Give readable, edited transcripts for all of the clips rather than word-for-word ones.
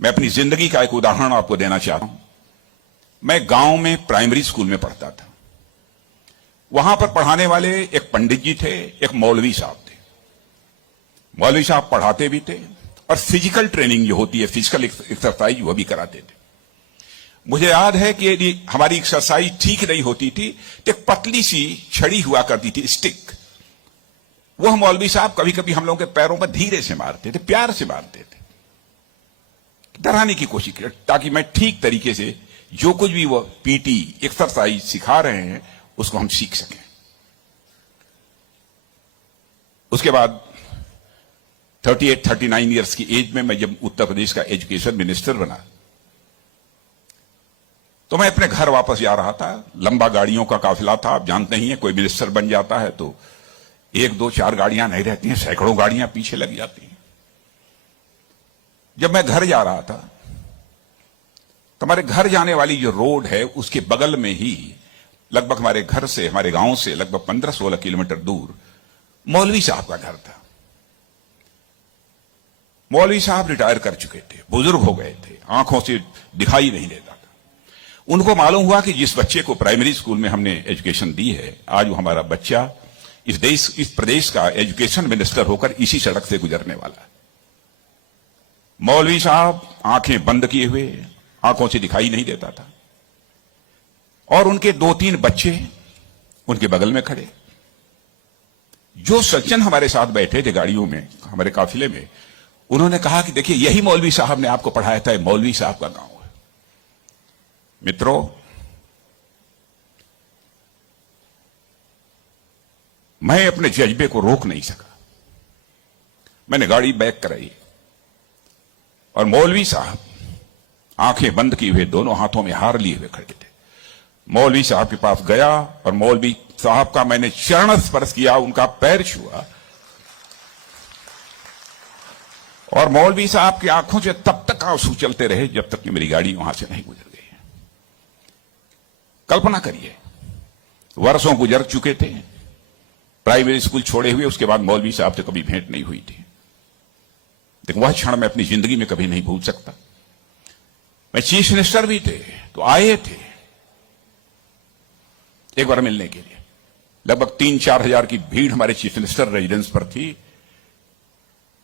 मैं अपनी जिंदगी का एक उदाहरण आपको देना चाहता हूं। मैं गांव में प्राइमरी स्कूल में पढ़ता था। वहां पर पढ़ाने वाले एक पंडित जी थे, एक मौलवी साहब थे। मौलवी साहब पढ़ाते भी थे और फिजिकल ट्रेनिंग जो होती है, फिजिकल एक्सरसाइज, वो भी कराते थे। मुझे याद है कि यदि हमारी एक्सरसाइज ठीक नहीं होती थी तो एक पतली सी छड़ी हुआ करती थी, स्टिक। वह मौलवी साहब कभी कभी हम लोगों के पैरों पर धीरे से मारते थे, प्यार से मारते थे, डराने की कोशिश की, ताकि मैं ठीक तरीके से जो कुछ भी वो पीटी एक्सरसाइज सिखा रहे हैं उसको हम सीख सकें। उसके बाद 38-39 ईयर्स की एज में मैं जब उत्तर प्रदेश का एजुकेशन मिनिस्टर बना तो मैं अपने घर वापस जा रहा था। लंबा गाड़ियों का काफिला था। आप जानते ही हैं, कोई मिनिस्टर बन जाता है तो 1, 2, 4 गाड़ियां नहीं रहती हैं, सैकड़ों गाड़ियां पीछे लग जाती हैं। जब मैं घर जा रहा था तो हमारे घर जाने वाली जो रोड है उसके बगल में ही, लगभग हमारे घर से, हमारे गांव से लगभग 15-16 किलोमीटर दूर मौलवी साहब का घर था। मौलवी साहब रिटायर कर चुके थे, बुजुर्ग हो गए थे, आंखों से दिखाई नहीं देता था। उनको मालूम हुआ कि जिस बच्चे को प्राइमरी स्कूल में हमने एजुकेशन दी है, आज वो हमारा बच्चा इस प्रदेश का एजुकेशन मिनिस्टर होकर इसी सड़क से गुजरने वाला है। मौलवी साहब आंखें बंद किए हुए, आंखों से दिखाई नहीं देता था, और उनके 2-3 बच्चे उनके बगल में खड़े। जो सज्जन हमारे साथ बैठे थे गाड़ियों में, हमारे काफिले में, उन्होंने कहा कि देखिए, यही मौलवी साहब ने आपको पढ़ाया था, मौलवी साहब का गांव है। मित्रों, मैं अपने जज्बे को रोक नहीं सका। मैंने गाड़ी बैक कराई और मौलवी साहब आंखें बंद किए हुए, दोनों हाथों में हार लिए हुए खड़े थे। मौलवी साहब के पास गया और मौलवी साहब का मैंने चरण स्पर्श किया, उनका पैर छुआ, और मौलवी साहब की आंखों से तब तक आंसू चलते रहे जब तक कि मेरी गाड़ी वहां से नहीं गुजर गई। कल्पना करिए, वर्षों गुजर चुके थे, प्राइमरी स्कूल छोड़े हुए, उसके बाद मौलवी साहब से कभी भेंट नहीं हुई थी। लेकिन वह क्षण मैं अपनी जिंदगी में कभी नहीं भूल सकता। मैं चीफ मिनिस्टर भी थे तो आए थे एक बार मिलने के लिए। लगभग 3-4 हजार की भीड़ हमारे चीफ मिनिस्टर रेजिडेंस पर थी।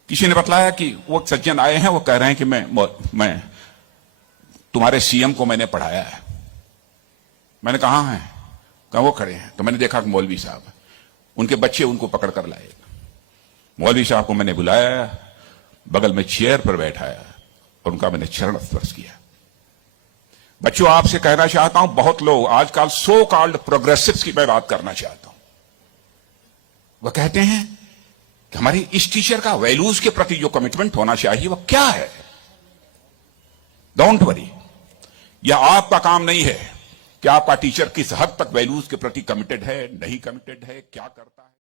किसी ने बतलाया कि वो सज्जन आए हैं, वो कह रहे हैं कि मैं तुम्हारे सीएम को मैंने पढ़ाया है। मैंने कहा है, कहा वो खड़े हैं। तो मैंने देखा कि मौलवी साहब, उनके बच्चे उनको पकड़ कर लाए। मौलवी साहब को मैंने बुलाया, बगल में चेयर पर बैठाया और उनका मैंने चरण स्पर्श किया। बच्चों, आपसे कहना चाहता हूं, बहुत लोग आजकल सो कॉल्ड प्रोग्रेसिव्स की मैं बात करना चाहता हूं। वह कहते हैं कि हमारी इस टीचर का वैल्यूज के प्रति जो कमिटमेंट होना चाहिए वो क्या है। डोंट वरी, यह आपका काम नहीं है कि आपका टीचर किस हद तक वैल्यूज के प्रति कमिटेड है, नहीं कमिटेड है, क्या करता है।